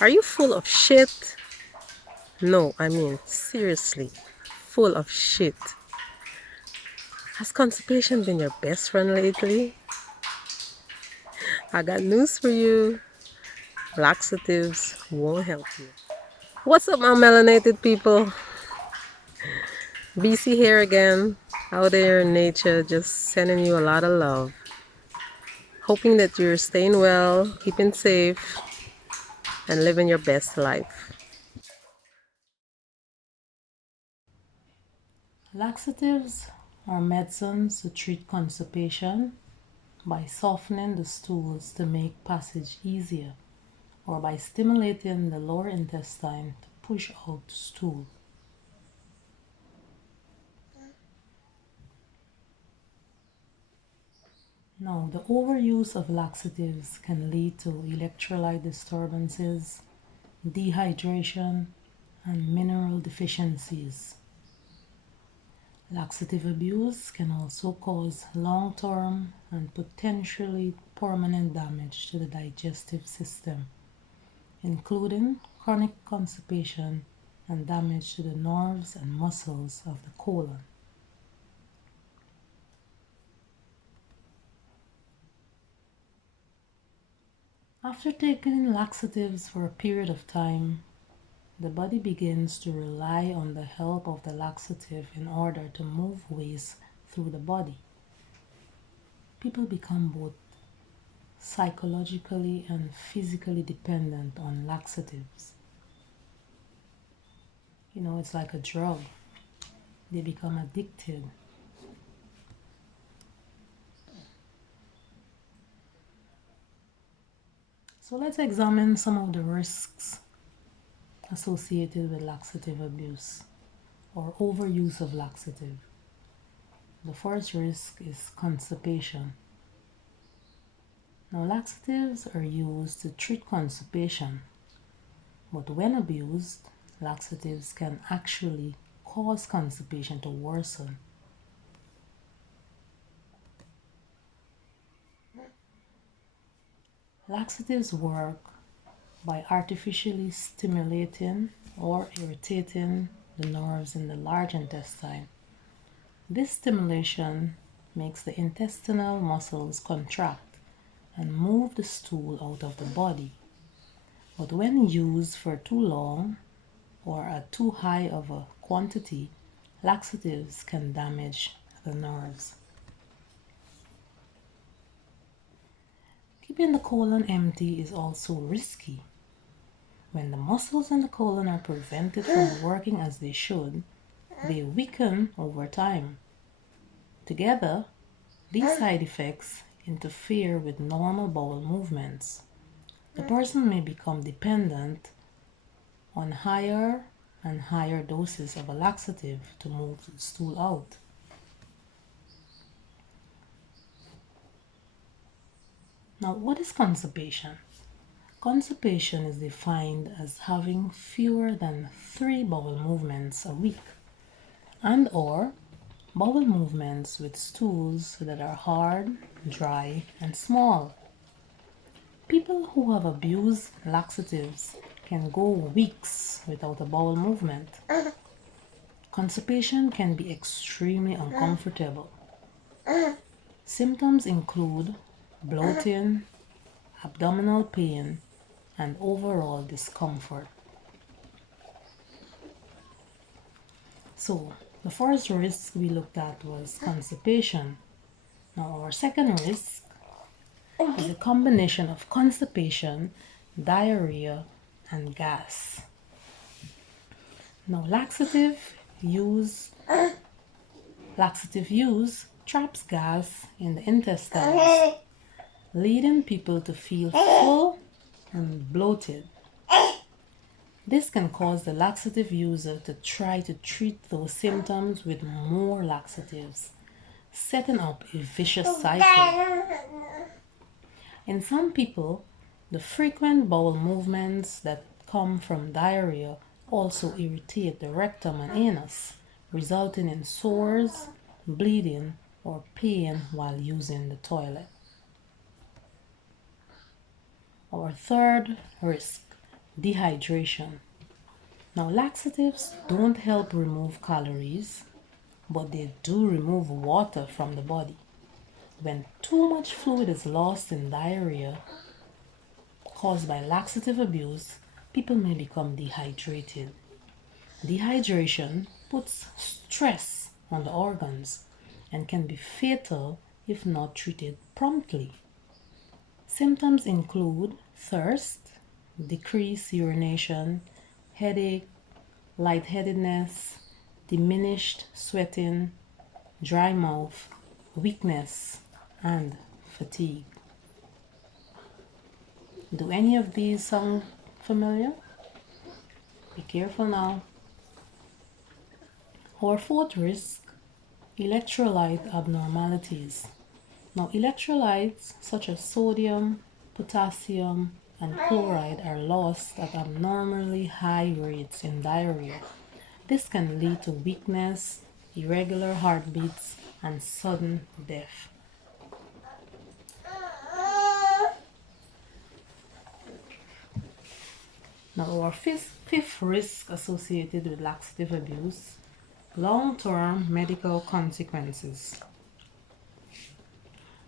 Are you full of shit? No, I mean, seriously, full of shit. Has constipation been your best friend lately? I got news for you. Laxatives won't help you. What's up, my melanated people? BC here again, out there in nature, just sending you a lot of love. Hoping that you're staying well, keeping safe, and living your best life. Laxatives are medicines to treat constipation by softening the stools to make passage easier, or by stimulating the lower intestine to push out stool. Now, the overuse of laxatives can lead to electrolyte disturbances, dehydration, and mineral deficiencies. Laxative abuse can also cause long-term and potentially permanent damage to the digestive system, including chronic constipation and damage to the nerves and muscles of the colon. After taking laxatives for a period of time, the body begins to rely on the help of the laxative in order to move waste through the body. People become both psychologically and physically dependent on laxatives. It's like a drug. They become addicted. So let's examine some of the risks associated with laxative abuse or overuse of laxative. The first risk is constipation. Now, laxatives are used to treat constipation, but when abused, laxatives can actually cause constipation to worsen. Laxatives work by artificially stimulating or irritating the nerves in the large intestine. This stimulation makes the intestinal muscles contract and move the stool out of the body. But when used for too long or at too high of a quantity, laxatives can damage the nerves. Keeping the colon empty is also risky. When the muscles in the colon are prevented from working as they should, they weaken over time. Together, these side effects interfere with normal bowel movements. The person may become dependent on higher and higher doses of a laxative to move the stool out. Now, what is constipation? Constipation is defined as having fewer than 3 bowel movements a week and or bowel movements with stools that are hard, dry, and small. People who have abused laxatives can go weeks without a bowel movement. Constipation can be extremely uncomfortable. Symptoms include bloating, abdominal pain, and overall discomfort. So, the first risk we looked at was constipation. Now, our second risk is a combination of constipation, diarrhea, and gas. Now, laxative use traps gas in the intestines, leading people to feel full and bloated. This can cause the laxative user to try to treat those symptoms with more laxatives, setting up a vicious cycle. In some people, the frequent bowel movements that come from diarrhea also irritate the rectum and anus, resulting in sores, bleeding, or pain while using the toilet. Our third risk, Dehydration. Now, laxatives don't help remove calories, but they do remove water from the body. When too much fluid is lost in diarrhea caused by laxative abuse, people may become dehydrated. Dehydration puts stress on the organs and can be fatal if not treated promptly. Symptoms include thirst, decreased urination, headache, lightheadedness, diminished sweating, dry mouth, weakness, and fatigue. Do any of these sound familiar? Be careful now. Our fourth risk, electrolyte abnormalities. Now, electrolytes such as sodium, potassium, and chloride are lost at abnormally high rates in diarrhea. This can lead to weakness, irregular heartbeats, and sudden death. Now, our fifth risk associated with laxative abuse, long-term medical consequences.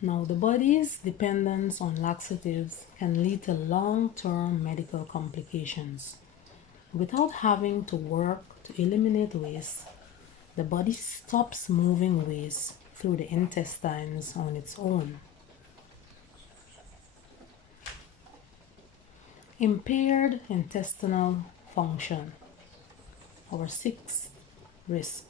Now, the body's dependence on laxatives can lead to long-term medical complications. Without having to work to eliminate waste, the body stops moving waste through the intestines on its own. Impaired intestinal function, our sixth risk.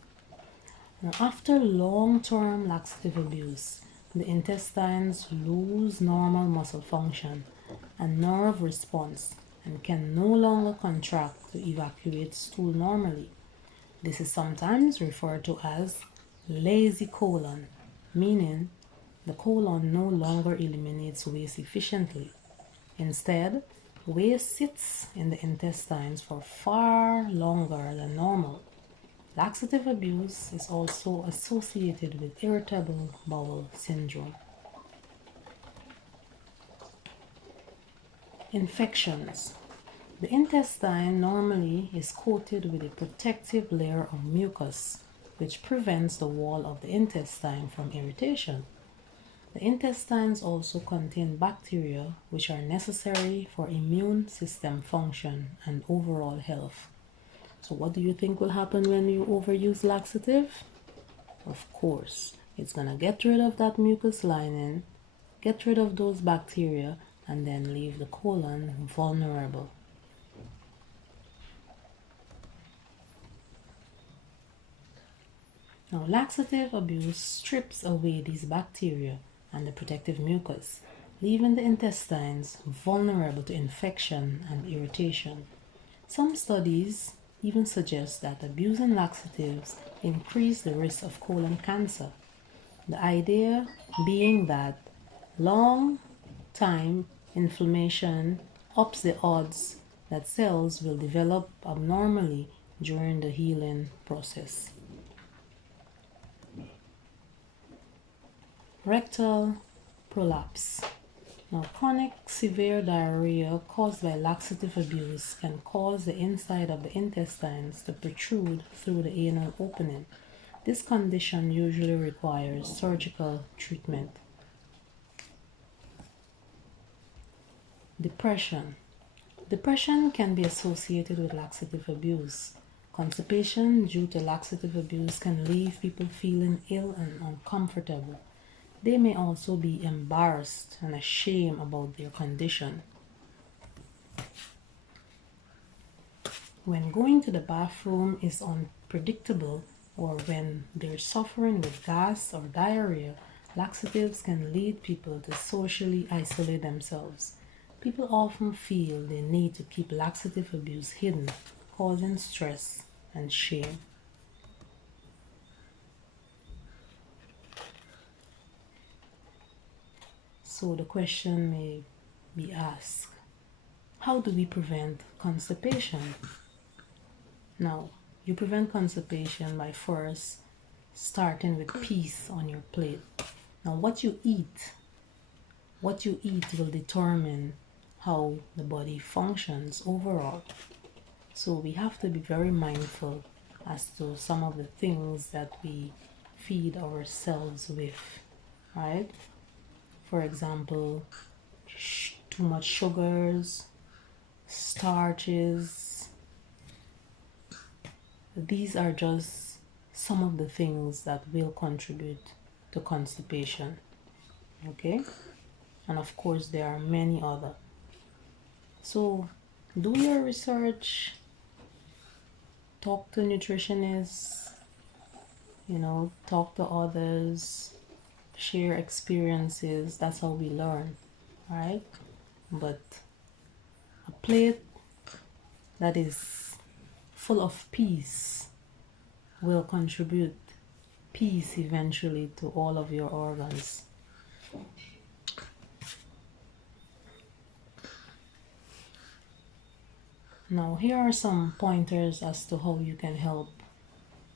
Now, after long-term laxative abuse, the intestines lose normal muscle function and nerve response and can no longer contract to evacuate stool normally. This is sometimes referred to as lazy colon, meaning the colon no longer eliminates waste efficiently. Instead, waste sits in the intestines for far longer than normal. Laxative abuse is also associated with irritable bowel syndrome. Infections. The intestine normally is coated with a protective layer of mucus, which prevents the wall of the intestine from irritation. The intestines also contain bacteria which are necessary for immune system function and overall health. So what do you think will happen when you overuse laxative? Of course, it's going to get rid of that mucus lining, get rid of those bacteria, and then leave the colon vulnerable. Now, laxative abuse strips away these bacteria and the protective mucus, leaving the intestines vulnerable to infection and irritation. Some studies even suggest that abusing laxatives increase the risk of colon cancer. The idea being that long time inflammation ups the odds that cells will develop abnormally during the healing process. Rectal prolapse. Now, chronic severe diarrhea caused by laxative abuse can cause the inside of the intestines to protrude through the anal opening. This condition usually requires surgical treatment. Depression. Depression can be associated with laxative abuse. Constipation due to laxative abuse can leave people feeling ill and uncomfortable. They may also be embarrassed and ashamed about their condition. When going to the bathroom is unpredictable or when they're suffering with gas or diarrhea, laxatives can lead people to socially isolate themselves. People often feel they need to keep laxative abuse hidden, causing stress and shame. So the question may be asked, how do we prevent constipation? Now, you prevent constipation by first starting with peace on your plate. Now, what you eat will determine how the body functions overall. So we have to be very mindful as to some of the things that we feed ourselves with, right? For example, too much sugars, starches. These are just some of the things that will contribute to constipation, okay? And of course, there are many other. So do your research, talk to nutritionists, talk to others, share experiences. That's how we learn, right? But a plate that is full of peace will contribute peace eventually to all of your organs. Now, here are some pointers as to how you can help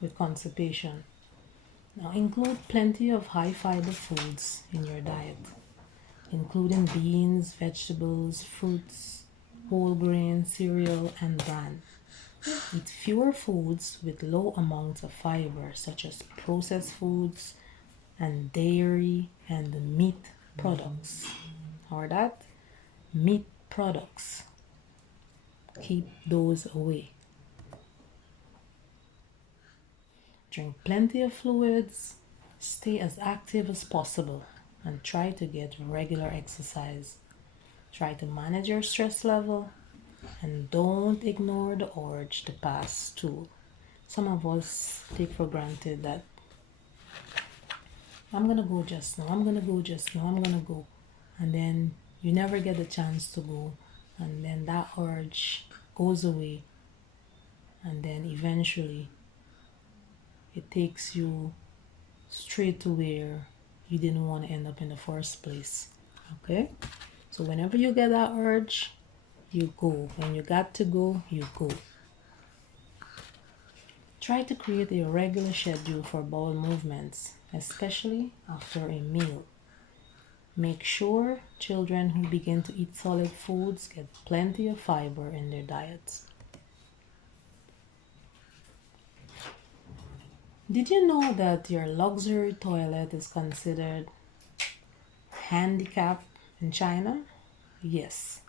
with constipation. Now, include plenty of high fiber foods in your diet, including beans, vegetables, fruits, whole grain, cereal, and bran. Eat fewer foods with low amounts of fiber, such as processed foods and dairy and meat products. Or that meat products. Keep those away. Drink plenty of fluids, stay as active as possible, and try to get regular exercise. Try to manage your stress level and don't ignore the urge to pass stool. Some of us take for granted that I'm gonna go just now, I'm gonna go just now, I'm gonna go. And then you never get the chance to go, and then that urge goes away, and then eventually it takes you straight to where you didn't want to end up in the first place. Okay? So whenever you get that urge, you go. When you got to go, you go. Try to create a regular schedule for bowel movements, especially after a meal. Make sure children who begin to eat solid foods get plenty of fiber in their diets. Did you know that your luxury toilet is considered handicap in China? Yes.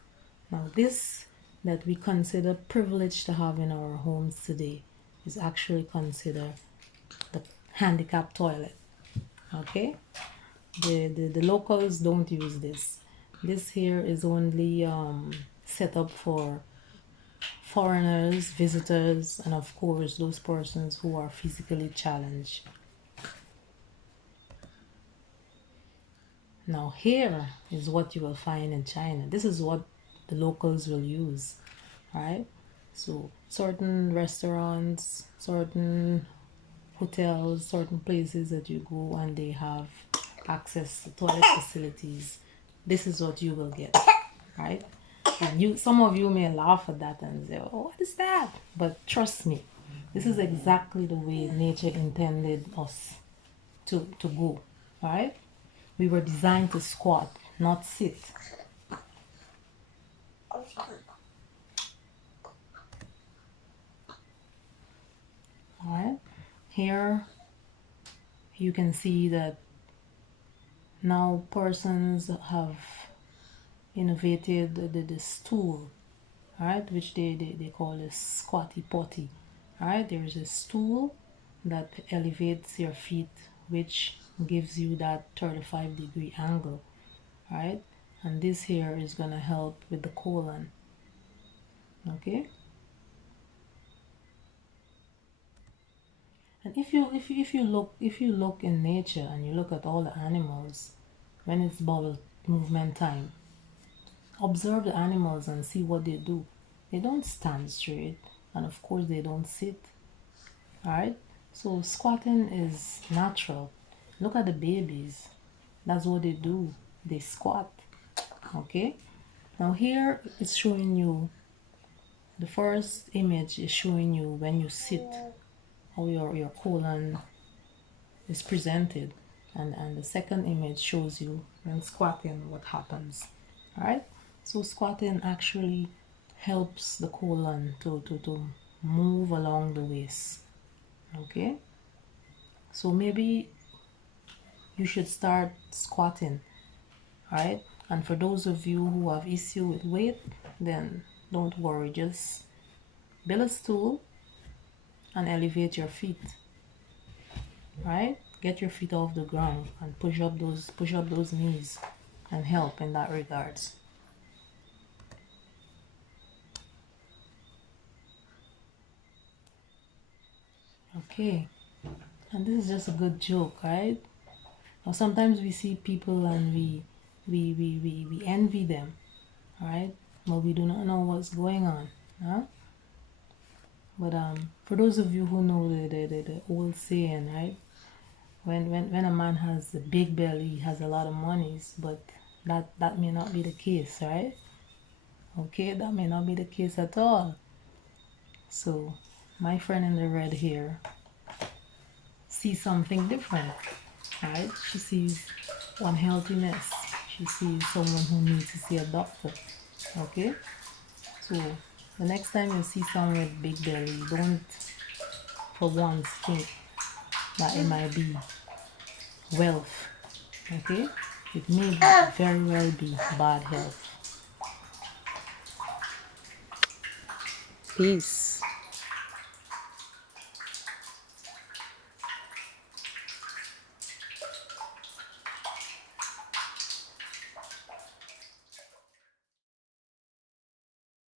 Now this that we consider privileged to have in our homes today is actually considered the handicap toilet. Okay? The locals don't use this. This here is only set up for foreigners, visitors, and of course those persons who are physically challenged. Now here is what you will find in China. This is what the locals will use, right? So certain restaurants, certain hotels, certain places that you go and they have access to toilet facilities, this is what you will get, right? And some of you may laugh at that and say, oh, what is that? But trust me, this is exactly the way nature intended us to go, right? We were designed to squat, not sit. Alright, here you can see that now persons have innovated the stool, right, which they call a squatty potty. Alright, there's a stool that elevates your feet, which gives you that 35-degree angle, right? And this here is gonna help with the colon. Okay. And if you look in nature and you look at all the animals when it's bowel movement time, observe the animals and see what they do. They don't stand straight, and of course they don't sit. Alright? So squatting is natural. Look at the babies. That's what they do. They squat. Okay? Now here it's showing you, the first image is showing you when you sit, how your colon is presented, and the second image shows you when squatting what happens. All right, So squatting actually helps the colon to move along the waist. Okay, so maybe you should start squatting. Right, and for those of you who have issue with weight, then don't worry, just build a stool and elevate your feet. Right, get your feet off the ground and push up those knees and help in that regards. Okay, and this is just a good joke, right? Now sometimes we see people and we envy them, right? But we do not know what's going on, huh? But for those of you who know the old saying, right? When a man has a big belly, he has a lot of monies, but that may not be the case, right? Okay, that may not be the case at all. So my friend in the red hair sees something different, right? She sees unhealthiness. She sees someone who needs to see a doctor. Okay? So the next time you see someone with big belly, don't for once think that it might be wealth. Okay? It may very well be bad health. Peace.